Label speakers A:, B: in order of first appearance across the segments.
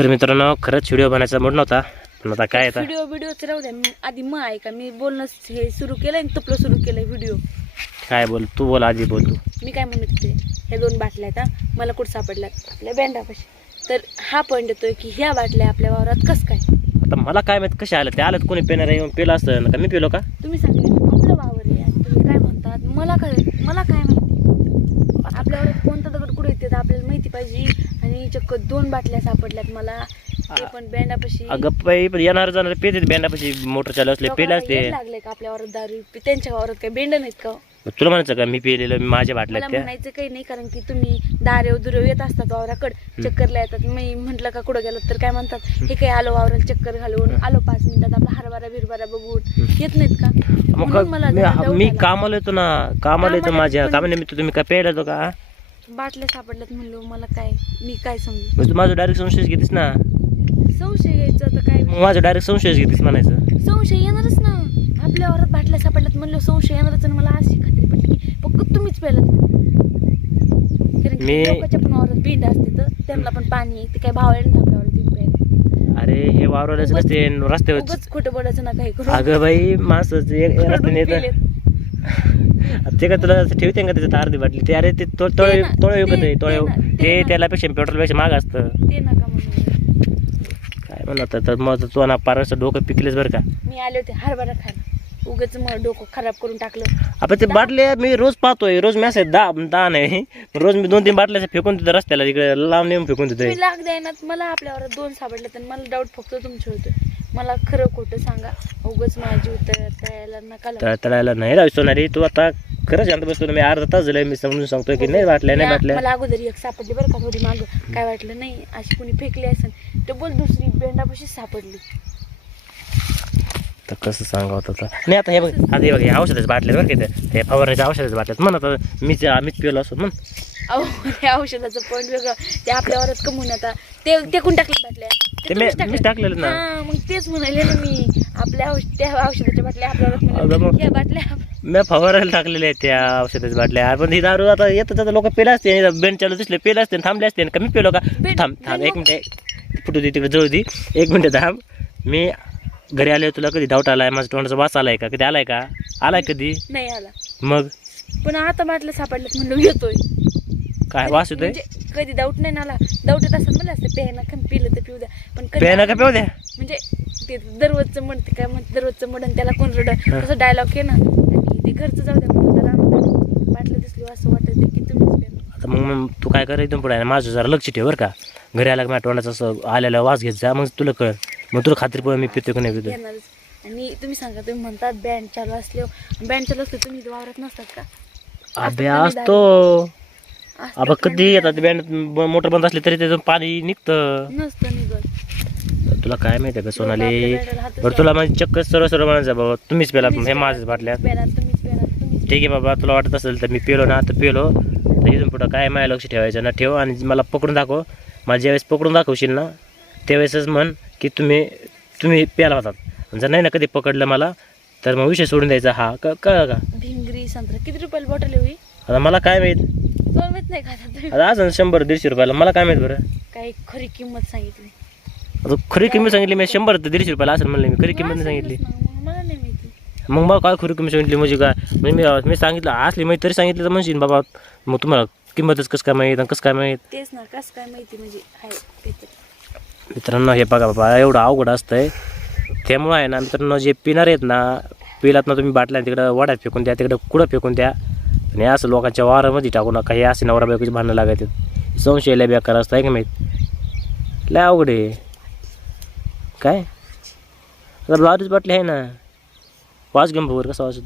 A: तर मित्रांनो खरंच व्हिडिओ बनायचा मूड नव्हता पण आता काय
B: व्हिडिओ व्हिडिओच राहू द्या. मी आधी मग ऐका मी बोलणं हे सुरू केलंय आणि तपलं सुरू केलंय व्हिडिओ
A: काय बोल? तू बोल आधी बोल तू.
B: मी काय म्हणत होते? हे दोन बाटल्या आहेत हा. मला कुठं सापडल्यात? आपल्या बँडापाशी. तर हा पॉईंट येतोय की ह्या बाटल्या आपल्या वावरात कस काय?
A: आता मला काय माहीत कसे आलं ते आलं कोणी पेणार येऊन पेलं असतं. का मी पेलो का?
B: तुम्ही सांगले आपलं वावर आहे? आणि तुम्ही काय म्हणतात? मला काय मला काय माहिती? आपल्या वावरात कोणता दगड कुठे येते आपल्याला माहिती पाहिजे. आणि चक्क दोन बाटल्या सापडल्यात मला. ते पण बँडापाशी.
A: अगं बाई पण येणार जाणार पेते बँडापाशी मोटर चालू असले पेले असते.
B: लागले का आपल्या वावरात दारू? त्यांच्या वावरात काय बेंड नाहीत का
A: तुला म्हणायचं का मी पेलेलं मी माझ्या
B: मला
A: बाटल्यात त्या?
B: म्हणायचं काही नाही कारण की तुम्ही दारेव दुरेव येत असतात वावराकडे. चक्करला येतात मी म्हंटल का कुठं गेलं तर काय म्हणतात? हे काय आलो वावराला चक्कर घालून? आलो पाच मिनिटात आपला हरभरा बिरभरा बघून. येत नाहीत का?
A: मग
B: म्हणून मला जरा
A: मी-
B: doubt
A: मी
B: आला.
A: कामाला येतो ना कामाला येतो
B: कामाला
A: माझ्या.
B: पण-
A: कामानिमित्त तुम्ही काय प्यायला येतो का?
B: बाटल्या सापडल्यात म्हणलो मला काय मी काय समजू?
A: तू माझं डायरेक्ट संशयच घेतीस ना?
B: संशय घ्यायचं तर काय
A: मग माझं डायरेक्ट संशयच घेतीस म्हणायचं.
B: संशय येणारच ना. आपल्या वावरात बाटल्या सापडल्यात म्हणलो संशय येणारच आणि मला अशी खात्री पडली की फक्त तुम्हीच कारण की
A: मी-
B: लोकांच्या पण वावरात बिंड असते तर त्यांना पण पाणी. ते काय भाव आहे ना आपल्या वावरात येऊन प्यायला?
A: अरे हे वावरवाल्याचं
B: उगाच-
A: नसते रस्त्यावर
B: उगाच खोटं बोलायचं नका हे करू.
A: अगं बाई माणसं रस्त्याने येतं. ते का तुला असं ठेवते का त्याच्यात अर्धी बाटली ते अरे ते तो- तोळे
B: ते ना,
A: तोळे
B: ते-
A: विकत आहे
B: ते
A: तोळे
B: ना, ते
A: ते
B: ना.
A: त्यालापेक्षा पेट्रोलपेक्षा महाग असतं
B: ते। नका म्हणून
A: काय म्हणत तर मग तू ना पारसं डोकं पिकलेच बरं का?
B: मी आले होते हरभरा खायला. उगाच मग डोकं खराब करून टाकलं.
A: आपण ते बाटल्या मी रोज पाहतोय रोज मॅसेज दहा दहा नाही. रोज मी दोन तीन बाटल्या फेकून तिथं रस्त्याला इकडे लांब नेऊन फेकून
B: तुम्ही लाग द्यायना मला आपल्यावर दोन सापडले तर मला डाऊट फक्त तुमच्या होतोय मला खरं खोटं सांगा. उगाच माझी उत्तर तयाला नका लावू.
A: तळायला नाही राहू सोनारी. तू आता खरंच शांत बसतो ना. मी अर्धा तास झालं मी समजून सांगतोय की नाही बाटल्या नाही बाटल्या
B: मला अगोदर एक सापडली बरं का थोडी माग. काय वाटलं नाही? अशी कोणी फेकली असेल तर बोल दुसरी बेंडापाशी सापडली.
A: तर कसं सांगावं आता नाही आता हे बघ आता हे बघ हे औषधाचे बाटल्या बरं का इथे. हे फवारण्याच्या औषधाचे बाटल्यात. म्हण आता मीच मीच पिलो असो म्हण.
B: अहो त्या औषधाचं पॉईंट वेगळं. ते आपल्या वरात कमवून आता ते ते कोण टाकले बाटल्या?
A: ते मी
B: तुम्हीच
A: मीच. टाकलेलं ना.
B: हा मग तेच म्हणाले ना मी. आपल्या औष- त्या औषधाच्या बाटल्या
A: अगं मग.
B: या बाटल्या आप-
A: मी फवारायला टाकलेल्या आहेत त्या औषधाच्या बाटल्या. पण ही दारू आता येतं आता लोक पेला असते. बेंड चालू दिसले पेला असते थांबले असते कमी पेलो का? थांब थांब एक
B: बेंड
A: मिनिट फुटू दे तिकडे जवळ दे. एक मिनिट थांब. मी घरी आले तुला कधी डाऊट आलाय? माझा तोंडाचा वास आलाय का? कधी आलाय का? आलाय कधी?
B: नाही आला.
A: मग?
B: पण आता बाटल्या सापडल्यात म्हणलं येतोय.
A: काय वास येतोय?
B: म्हणजे कधी डाऊट नाही ना आला. डाऊट येत असं मला असतं प्यायला कमी पिलं तर पिऊ द्या. पण कधी
A: प्यायला का पिऊ द्या?
B: म्हणजे ते दररोजचं म्हणते काय म्हणते दररोजचं म्हणून त्याला कोण रड तसं डायलॉग के ना. आणि ते घरचं जाऊ द्या त्याला बाटलं दिसली असं वाटत की तुम्हीच प्या.
A: आता मग मग तू काय कर इथून पुढे माझं जरा लक्ष ठेव बरं का. घरी आला का असं आलेला वास घेत जा मग तुला कळ. मग तुला खात्री पडेल मी पितो का नाही पितो
B: येणारच. आणि तुम्ही सांगा तुम्ही म्हणतात बँड चालू असले बँड चालू असले तुम्ही वावरत नसतात का?
A: अभ्यास तो.
B: पण
A: कधी येतात बँड मोटर बंद असली तरी त्यातून पाणी निघतं.
B: नसतं निघत.
A: तुला काय माहिती आहे का सोनाली? बरं तुला माझी चक्क सर्व सर्व म्हणायचं बाबा. तुम्हीच पेला हे माझ्याच बाटल्यात.
B: पेरा तुम्हीच पेरा तुम्हीच
A: ठीक आहे बाबा तुला वाटत असेल तर मी पेलो ना तर पेलो. तर इथून पुढं काय माझ्या लक्ष ठेवायचं ना ठेव आणि मला पकडून दाखव. मला ज्यावेळेस पकडून दाखवशील ना त्यावेळेसच म्हण की तुम्ही तुम्ही प्याला होतात. जर नाही ना कधी पकडलं मला तर मग विषय सोडून द्यायचा. हा क कळलं का?
B: भिंगरी संत्रा. किती रुपयाला बॉटल होई
A: आता मला काय माहीत?
B: दोन नाही आता
A: अजून शंभर दीडशे रुपयाला. मला काय माहीत बरं?
B: काही खरी किंमत सांगितली.
A: आता खरी किंमत सांगितली मी. शंभर ते दीडशे रुपयाला असं म्हणलं मी. खरी किंमत नाही सांगितली.
B: मग मला नाही माहिती.
A: मग मला काय खरी किंमत सांगितली म्हणजे काय? म्हणजे मी मी सांगितलं असली माहिती तरी सांगितलं तर म्हणशील बाबा. मग तुम्हाला किंमतच कसं काय माहीत आणि कसं काय माहीत?
B: तेच ना कसं काय माहिती म्हणजे
A: मित्रांनो हे बघा बाबा एवढं अवघड असतंय. त्यामुळं आहे ना मित्रांनो जे पिणार आहेत ना पिलात ना तुम्ही बाटल्या तिकडं वड्यात फेकून द्या तिकडं कुठं फेकून द्या. आणि असं लोकांच्या वारामध्ये टाकू नका. हे असे नवरा बायकोची भांडणं लागायचे. संशय लय बेकार असतं आहे का माहीत लय अवघड आहे. काय? आता लारीच बाटली आहे ना. वाज घेऊन बघ कसं
B: वाज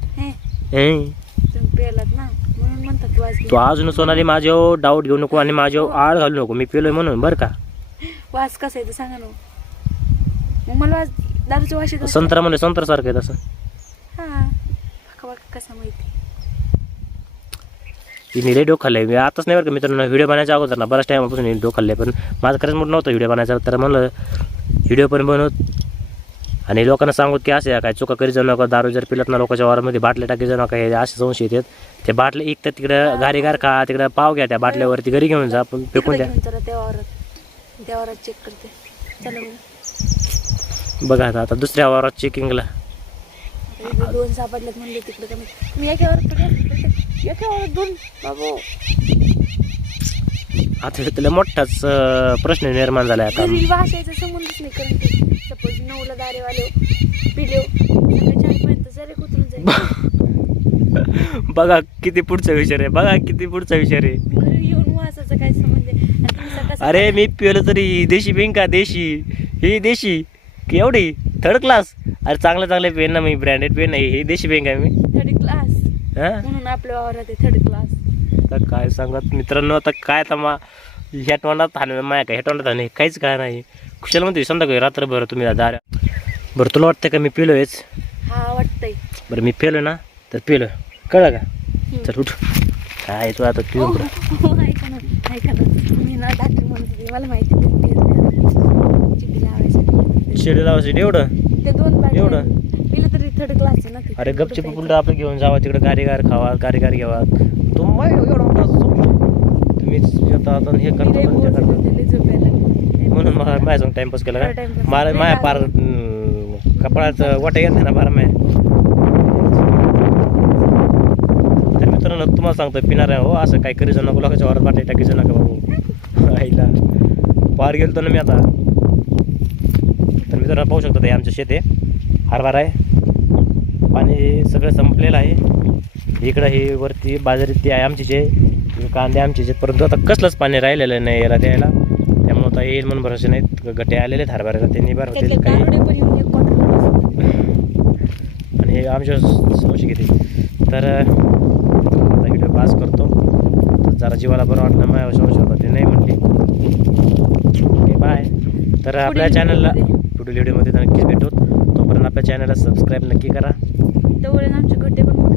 A: तू अजून सोनाली माझ्यावर डाऊट घेऊ नको आणि माझ्यावर आळ घालू नको. मी पिलोय म्हणून बरं का?
B: वास कसा आहे सांगा ना. मग मला वाज दारूचं वास येतो
A: संत्रा म्हणजे संत्रासारखं आहे तसं
B: हा. कसा माहिती.
A: मी लय डोकं मी आताच नाही बरं का मित्रांनो व्हिडिओ बनायच्या अगोदर ना बऱ्याच टायमापासून डोकं खाल्लंय पण माझं खरंच मोठं नव्हतं व्हिडिओ बनायचा. तर म्हणलं व्हिडिओ पण बनवत आणि लोकांना सांगत की असे काय चुका करी जाऊ नका दारू जर पिलत ना लोकांच्या वारामध्ये बाटल्या टाकी जाऊ नका हे असे संशय येतात ते बाटले एक तर तिकडं गारी गार खा तिकडं पाव घ्या त्या बाटल्यावरती घरी घेऊन जा पण फेकून द्या.
B: बघू
A: आता आता दुसऱ्या वावरात चेकिंगला
B: दोन म्हणले तिकडे मी दोन बाबू.
A: आता हे तुला मोठाच प्रश्न निर्माण झालाय आता.
B: घरी वाचायचा संबंधच नाही कारण ते. सपोज नऊला दारेवाले पिले चारपर्यंत जरे कुत्रून जाईल.
A: बघा. किती पुढचा विचार आहे बघा किती पुढचा विचार आहे
B: घरी येऊन वाचायचा काय संबंध आहे? आणि तुम्ही सकाळ
A: अरे मी पिवलं तरी देशी पेन का देशी. ही देशी. की एवढी? थर्ड क्लास अरे चांगलं चांगलं पेन ना मी ब्रँडेड पेन आहे ही देशी पेन काय मी.
B: थर्ड क्लास
A: हा
B: म्हणून आपल्या वावरात थर्ड क्लास
A: आता काय सांगत मित्रांनो आता काय आता मा ह्या तोंडात हाणं माया काय? ह्या तोंडात हाणे काहीच काय नाही. खुशाल म्हणते संध्याकाळी रात्रभर तुम्ही दार बरं तुला वाटतं का मी पिलोयच
B: हा वाटतंय.
A: बरं मी पेलो ना तर पेलो कळलं का. चल उठ. काय तू आता
B: हो,
A: तू
B: हो, ऐका ना ऐका ना. मी ना डॉक्टर म्हणत मला माहिती चिठी लावायसाठी
A: एवढं?
B: ते दोन
A: एवढं?
B: पिलं तरी थर्ड क्लास आहे ना ते.
A: अरे गपचे
B: कुठं
A: पुढं आपलं घेऊन जावा तिकडे गारीगार खावा गारीगार घ्यावा. तुम्ही एवढा सोपला तुम्ही आता आता हे
B: मी लय बोर
A: करतो.
B: झोपायला. लागले.
A: म्हणून मला माझ्या संग टाइमपास केला का?
B: timepass.
A: मारा
B: लय
A: माया पार
B: लागलं.
A: अं, कपाळाचं वाटा येत नाही ना बारा माया तर मित्रांनो तुम्हाला सांगतो पिणार आहे हो असं काही करीच नको लोकांच्या वरात वाटे टाकीचं नका बाबू. आईला. पार गेलतो ना मी आता. तर मित्रांनो पाहू शकता ते आमचं शेत आहे. हरभरा आहे. पाणी सगळं संपलेलं आहे. इकडं हे वरती बाजारी ती आहे आमची जे कांदे आमचे जे परंतु आता कसलंच पाणी राहिलेलं नाही याला द्यायला. त्यामुळे आता येईल म्हणून भरोसे नाहीत. गटे आलेले आहेत हरभऱ्याला त्यांनी बरं
B: त्यातले
A: होतील काही आणि हे आमच्या समोरची किती तर आता व्हिडिओ पास करतो. तर जरा जीवाला बरं वाटलं माझ्यासमोर होता ते नाही म्हटली. बाय तर आपल्या चॅनलला. पुढील व्हिडिओमध्ये नक्कीच भेटू. तोपर्यंत आपल्या चॅनलला सबस्क्राईब नक्की करा.
B: तर वळण आमचे खड्डे पण